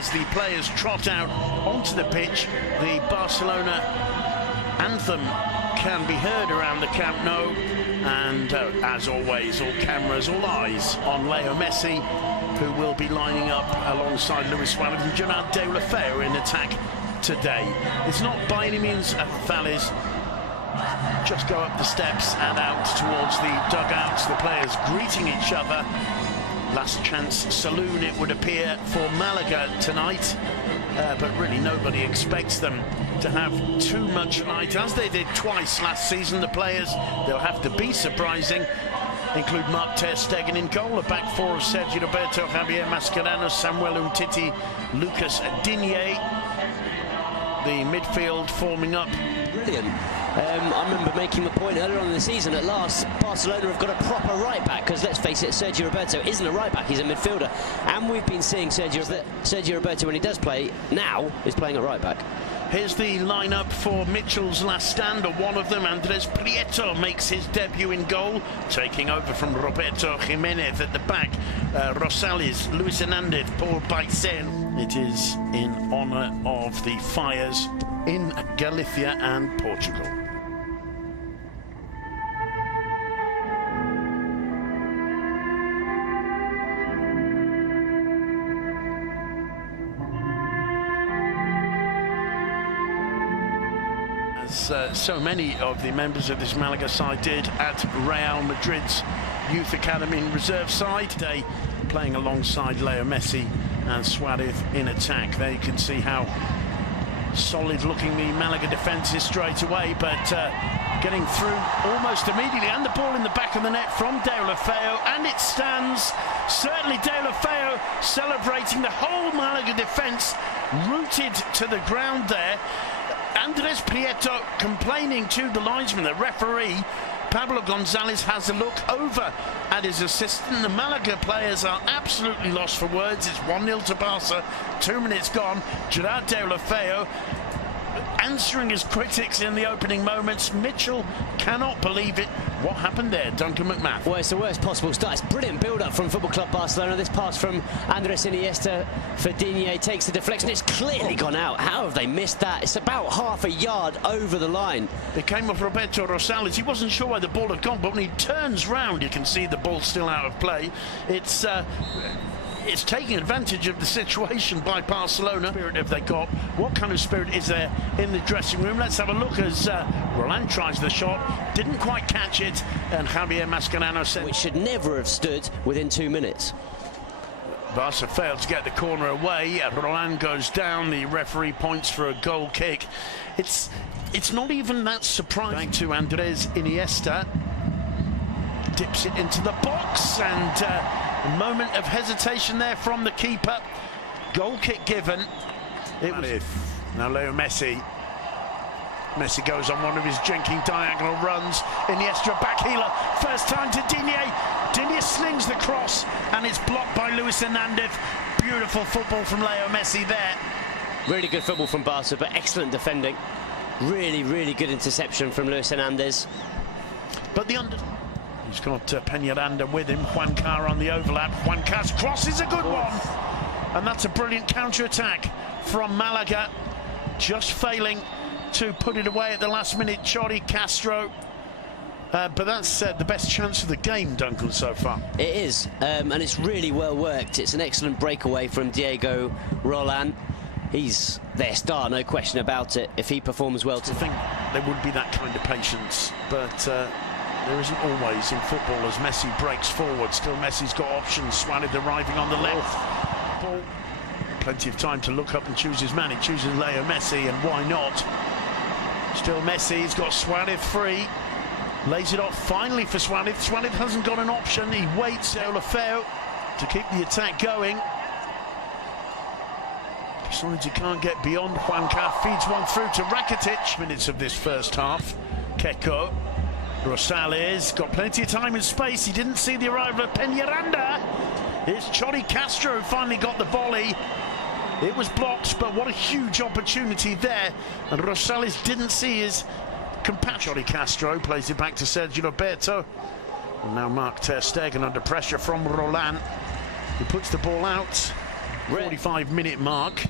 as the players trot out onto the pitch. The Barcelona anthem can be heard around the Camp Nou, and as always, all cameras, all eyes on Leo Messi, who will be lining up alongside Luis Suarez and Gerard Deulofeu in attack today. It's not by any means a Valles. Just go up the steps and out towards the dugouts, the players greeting each other. Last chance saloon, it would appear, for Malaga tonight, but really nobody expects them to have too much light, as they did twice last season. The players, they'll have to be surprising, include Ter Stegen in goal, a back four of Sergi, Roberto, Javier Mascherano, Samuel Umtiti, Lucas Digne. The midfield forming up. Brilliant. I remember making the point earlier on in the season, at last Barcelona have got a proper right back, because let's face it, Sergi Roberto isn't a right back, he's a midfielder, and we've been seeing Sergi Roberto, when he does play now, is playing at right back. Here's the lineup for Mitchell's last stand, or one of them. Andrés Prieto makes his debut in goal, taking over from Roberto Jimenez at the back. Rosales, Luis Hernandez, Paul Baicen. It is in honour of the fires in Galicia and Portugal. So many of the members of this Malaga side did at Real Madrid's youth academy and reserve side. Today playing alongside Leo Messi and Suarez in attack. There you can see how solid looking the Malaga defence is straight away, but getting through almost immediately, and the ball in the back of the net from Deulofeu, and it stands. Certainly Deulofeu celebrating, the whole Malaga defence rooted to the ground there. Andrés Prieto complaining to the linesman, the referee. Pablo González has a look over at his assistant. The Malaga players are absolutely lost for words. It's 1-0 to Barca, 2 minutes gone. Gerard Deulofeu answering his critics in the opening moments. Mitchell cannot believe it. What happened there, Duncan McMath? Well, it's the worst possible start. It's brilliant build-up from Football Club Barcelona. This pass from Andrés Iniesta for Digne takes the deflection. It's clearly gone out. How have they missed that? It's about half a yard over the line. It came off Roberto Rosales. He wasn't sure where the ball had gone, but when he turns round, you can see the ball still out of play. It's taking advantage of the situation by Barcelona. Spirit have they got? What kind of spirit is there in the dressing room? Let's have a look as Roland tries the shot, didn't quite catch it, and Javier Mascherano said, which should never have stood within 2 minutes. Barca failed to get the corner away. Roland goes down. The referee points for a goal kick. It's not even that surprising. Back to Andrés Iniesta, dips it into the box, and a moment of hesitation there from the keeper. Goal kick given. It was now Leo Messi. Messi goes on one of his jinking diagonal runs. Iniesta back healer. First time to Digne. Digne slings the cross, and it's blocked by Luis Hernandez. Beautiful football from Leo Messi there. Really good football from Barca, but excellent defending. Really, really good interception from Luis Hernandez. But he's got Peñaranda with him. Juan Carr on the overlap. Juan Carr's cross is a good one. And that's a brilliant counter-attack from Malaga. Just failing to put it away at the last minute, Chori Castro. But that's the best chance of the game, Duncan, so far. It is, and it's really well worked. It's an excellent breakaway from Diego Roland. He's their star, no question about it. If he performs well, I think there would be that kind of patience, but there isn't always in football as Messi breaks forward. Still, Messi's got options. Suarez arriving on the left. Ball. Plenty of time to look up and choose his man. He chooses Leo Messi, and why not? Still Messi, he's got Suarez free. Lays it off finally for Suarez. Suarez hasn't got an option. He waits Deulofeu to keep the attack going. Besides, he can't get beyond. Juan Carr feeds one through to Rakitic. Minutes of this first half. Keko. Rosales got plenty of time and space. He didn't see the arrival of Peñaranda. It's Chori Castro who finally got the volley. It was blocked, but what a huge opportunity there. And Rosales didn't see his compatriot. Chori Castro plays it back to Sergi Roberto. And now Ter Stegen under pressure from Roland. He puts the ball out. 45-minute mark.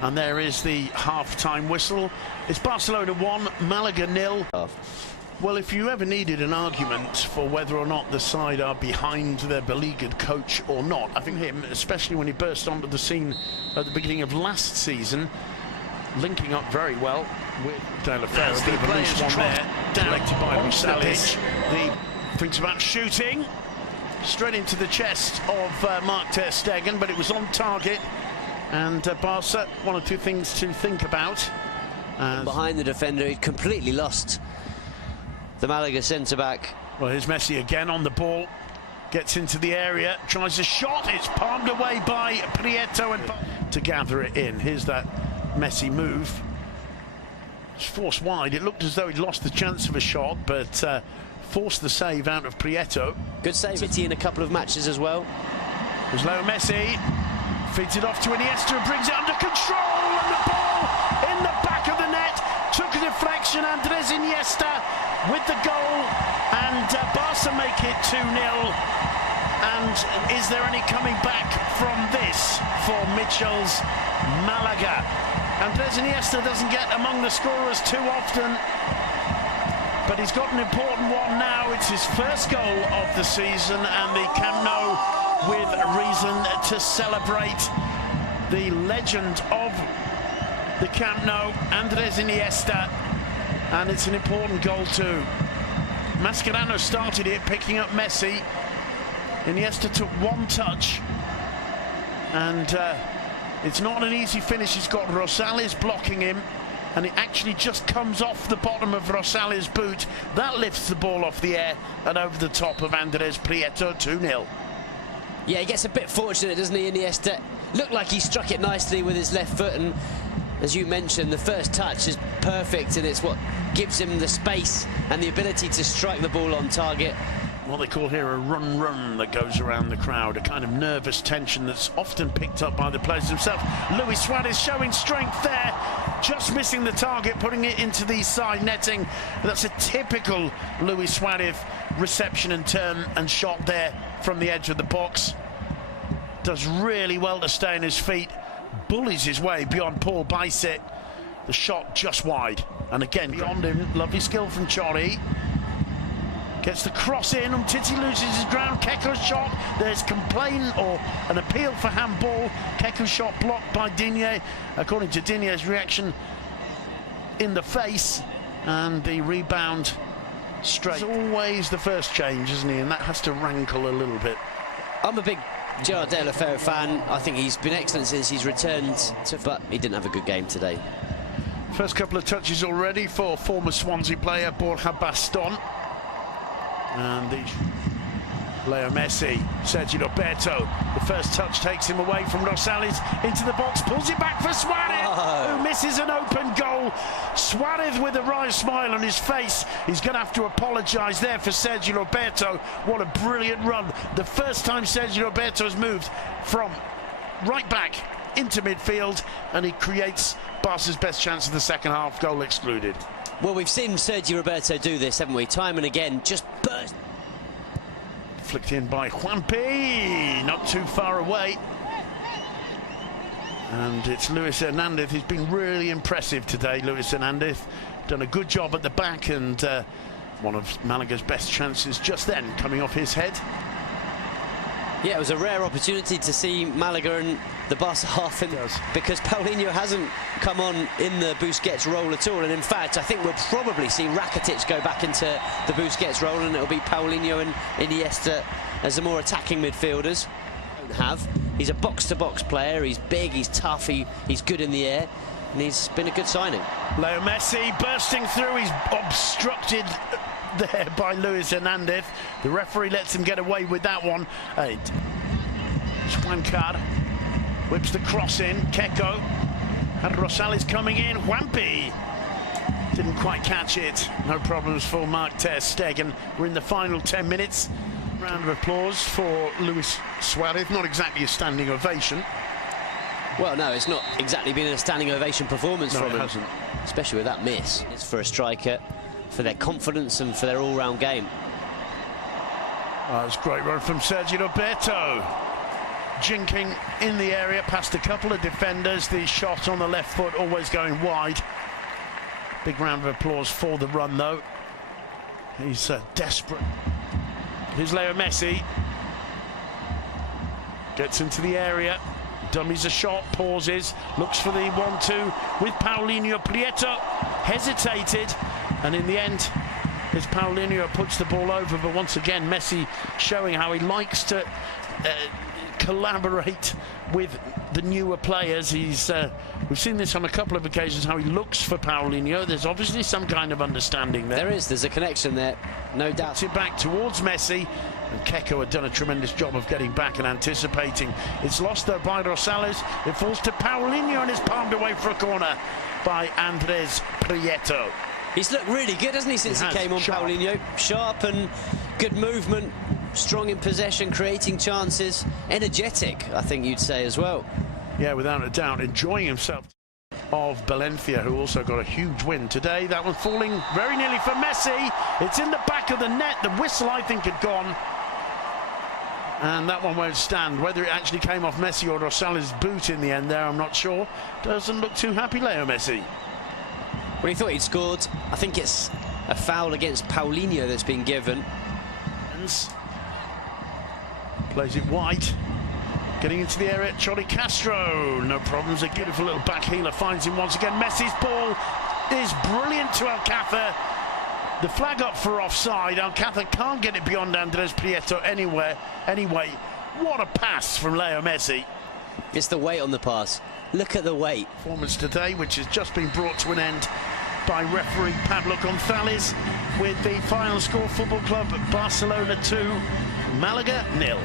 And there is the half-time whistle. It's Barcelona 1, Malaga 0. Well, if you ever needed an argument for whether or not the side are behind their beleaguered coach or not, I think him, especially when he burst onto the scene at the beginning of last season, linking up very well with Deulofeu. The loose one there, directed by Rosales. He thinks about shooting straight into the chest of Mark ter Stegen, but it was on target. And Barca, one or two things to think about. Behind the defender, he'd completely lost the Malaga centre-back. Well, here's Messi again on the ball. Gets into the area, tries a shot. It's palmed away by Prieto and to gather it in. Here's that Messi move. It's forced wide. It looked as though he'd lost the chance of a shot, but forced the save out of Prieto. Good save in a couple of matches as well. There's Leo Messi. Feeds it off to Iniesta and brings it under control, and the ball in the back of the net. Took a deflection, Andrés Iniesta with the goal, and Barca make it 2-0. And is there any coming back from this for Michel's Malaga? Andrés Iniesta doesn't get among the scorers too often, but he's got an important one now. It's his first goal of the season, and the Camp Nou with a reason to celebrate. The legend of the Camp Nou, Andrés Iniesta, and it's an important goal too. Mascherano started it, picking up Messi. Iniesta took one touch, and it's not an easy finish. He's got Rosales blocking him, and it actually just comes off the bottom of Rosales' boot. That lifts the ball off the air and over the top of Andrés Prieto. 2-0. Yeah, he gets a bit fortunate, doesn't he, Iniesta? Looked like he struck it nicely with his left foot, and as you mentioned, the first touch is perfect, and it's what gives him the space and the ability to strike the ball on target. What they call here a run that goes around the crowd, a kind of nervous tension that's often picked up by the players themselves. Luis Suarez showing strength there, just missing the target, putting it into the side netting. That's a typical Luis Suarez reception and turn and shot there from the edge of the box. Does really well to stay on his feet, bullies his way beyond Paul Bicet. The shot just wide, and again beyond him. Lovely skill from Chori. Gets the cross in, Umtiti loses his ground. Keko's shot, there's complaint or an appeal for handball. Keko's shot blocked by Digne, according to Digne's reaction, in the face, and the rebound straight. It's always the first change, isn't he? And that has to rankle a little bit. I'm a big Gerard Deulofeu fan. I think he's been excellent since he's returned, but he didn't have a good game today. First couple of touches already for former Swansea player Borja Baston. And Leo Messi, Sergi Roberto, the first touch takes him away from Rosales into the box, pulls it back for Suarez, who misses an open goal. Suarez with a wry smile on his face. He's going to have to apologise there for Sergi Roberto. What a brilliant run. The first time Sergi Roberto has moved from right back into midfield, and he creates Barca's best chance of the second half, goal excluded. Well, we've seen Sergi Roberto do this, haven't we? Time and again, just burst. Flicked in by Juanpi, not too far away. And it's Luis Hernandez. He's been really impressive today, Luis Hernandez. Done a good job at the back, and one of Malaga's best chances just then coming off his head. Yeah, it was a rare opportunity to see Malaga and the Barca half in, because Paulinho hasn't come on in the Busquets role at all, and in fact I think we'll probably see Rakitic go back into the Busquets role, and it'll be Paulinho and Iniesta as the more attacking midfielders. He's a box-to-box player, he's big, he's tough, he's good in the air, and he's been a good signing. Leo Messi bursting through, he's obstructed there by Luis Hernandez. The referee lets him get away with that one. Juancar whips the cross in. Keko and Rosales coming in. Juanpi didn't quite catch it. No problems for Mark ter Stegen. We're in the final 10 minutes. Round of applause for Luis Suarez. Not exactly a standing ovation. Well, no, it's not exactly been a standing ovation performance from him. It hasn't. Especially with that miss. It's for a striker, for their confidence and for their all-round game. Oh, it's a great run from Sergi Roberto. jinking in the area past a couple of defenders. The shot on the left foot always going wide. Big round of applause for the run though. He's desperate. Here's Leo Messi. Gets into the area. Dummies a shot, pauses, looks for the 1-2 with Paulinho. Prieto hesitated, and in the end, as Paulinho puts the ball over. But once again, Messi showing how he likes to collaborate with the newer players. We've seen this on a couple of occasions, how he looks for Paulinho. There's obviously some kind of understanding there. There's a connection there, no doubt. Puts it back towards Messi, and Keiko had done a tremendous job of getting back and anticipating. It's lost though by Rosales. It falls to Paulinho and is palmed away for a corner by Andrés Prieto. He's looked really good, hasn't he, since he came on, sharp. Paulinho. Sharp and good movement, strong in possession, creating chances, energetic, I think you'd say as well. Yeah, without a doubt, enjoying himself. Of Valencia, who also got a huge win today. That one falling very nearly for Messi. It's in the back of the net. The whistle, I think, had gone. And that one won't stand. Whether it actually came off Messi or Rosales' boot in the end there, I'm not sure. Doesn't look too happy, Leo Messi. Well, he thought he'd scored. I think it's a foul against Paulinho that's been given. Plays it wide. Getting into the area, Chori Castro. No problems. A beautiful little back healer finds him once again. Messi's ball is brilliant to Alcacer. The flag up for offside. Alcacer can't get it beyond Andrés Prieto anyway. What a pass from Leo Messi. It's the weight on the pass. Look at the weight. Performance today, which has just been brought to an end by referee Pablo González, with the final score: Football Club Barcelona 2, Malaga 0.